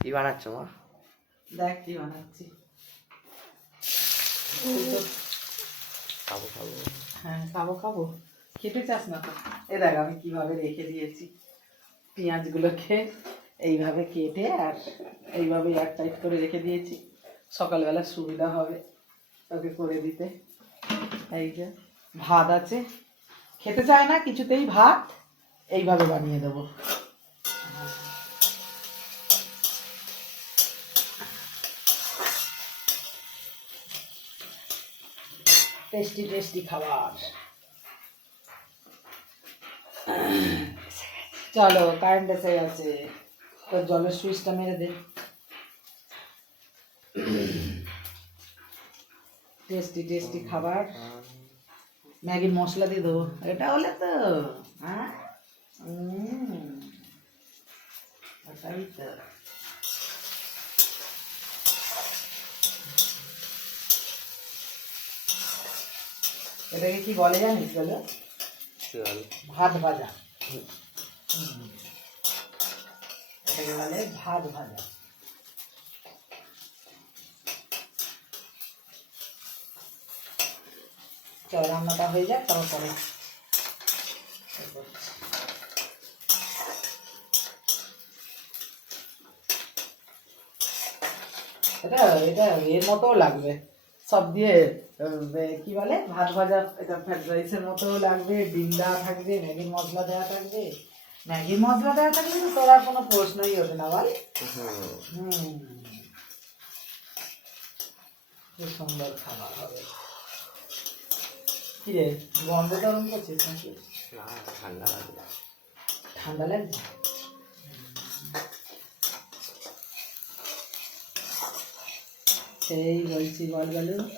কি বানাচ্ছ মা? দেখ কি বানাচ্ছি। খাব খাব। হ্যাঁ খাব খাব। খেতে চাস না তো? এ দেখ আমি কীভাবে রেখে দিয়েছি পেঁয়াজগুলোকে এইভাবে কেটে আর এইভাবে এক টাইট করে রেখে দিয়েছি। সকালবেলা সুবিধা হবে তোকে করে দিতে। এই যে ভাত আছে। খেতে চায় না? কিছুতেই ভাত। এইভাবে বানিয়ে দেবো। টেস্টি টেস্টি খাবার। চলো কারেন্ট এসে গেছে তো জলের সুইচটা মেরে দে। টেস্টি টেস্টি খাবার। ম্যাগির মশলা দিয়ে দেবো। এটা হলে তো হ্যাঁ উম, ওটাই তো এটাকে কি বলে জানিস বলে? ভাত ভাজা। এটাকে বলে ভাত ভাজা। চল রান্নাটা হয়ে যাক তারপরে এটা এটা এর মতো লাগবে। সব দিয়ে কি বলে? ভাত ভাজা এটা ফ্রাইড রাইসের মতো লাগবে ডিম দেওয়া থাকবে ম্যাগির মশলা দেওয়া থাকবে। ম্যাগির মশলা দেওয়া থাকবে তো তোর আর কোনো প্রশ্নই হবে না বল। হুম। সুন্দর খাবার হবে। কি রে গন্ধ গরম করছিস নাকি? ঠান্ডা লাগবে। ঠান্ডা লাগছে সেই বলছি, বল বলো,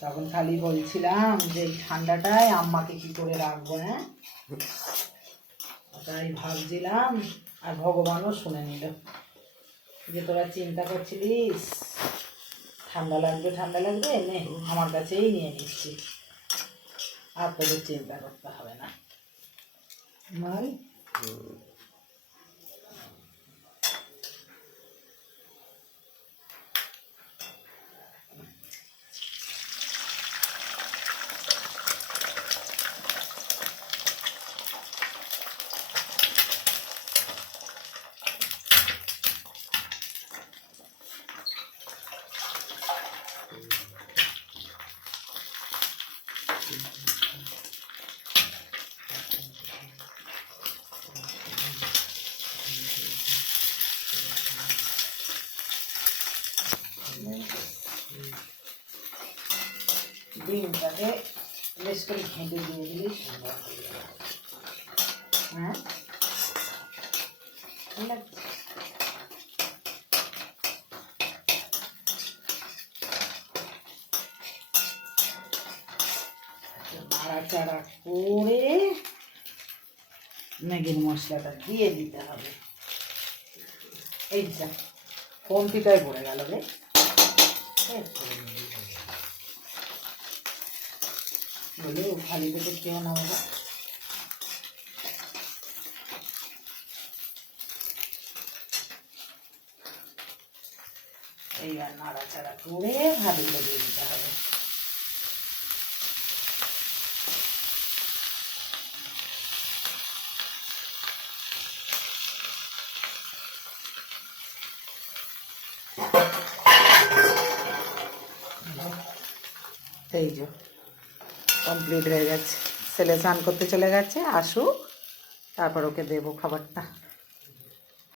তখন খালি বলছিলাম যে ঠান্ডাটায় আম্মাকে কি করে রাখব হ্যাঁ? তাই ভাবছিলাম, আর ভগবানও শুনে নিল যে তোরা চিন্তা করছিলিস? ঠান্ডা লাগবে ঠান্ডা লাগবে, নে, আমার কাছেই নিয়ে নিচ্ছি। আর তোদের চিন্তা করতে হবে না। বল। ডিমটাকে বেশ করে ঘেঁটে দিয়ে দিলে সুন্দর হ্যাঁ নাড়াচাড়া করে ম্যাগির মশলাটা দিয়ে দিতে হবে। এই যা কমতিটাই পড়ে গেল রে। বলে খালি পেটে খেয়ে না বাবা এইবার নাড়াচাড়া করে ভালো লেগে দিতে হবে। এই যে কমপ্লিট হয়ে গেছে। ছেলে স্নান করতে চলে গেছে, আসুক, তারপর ওকে দেবো খাবারটা।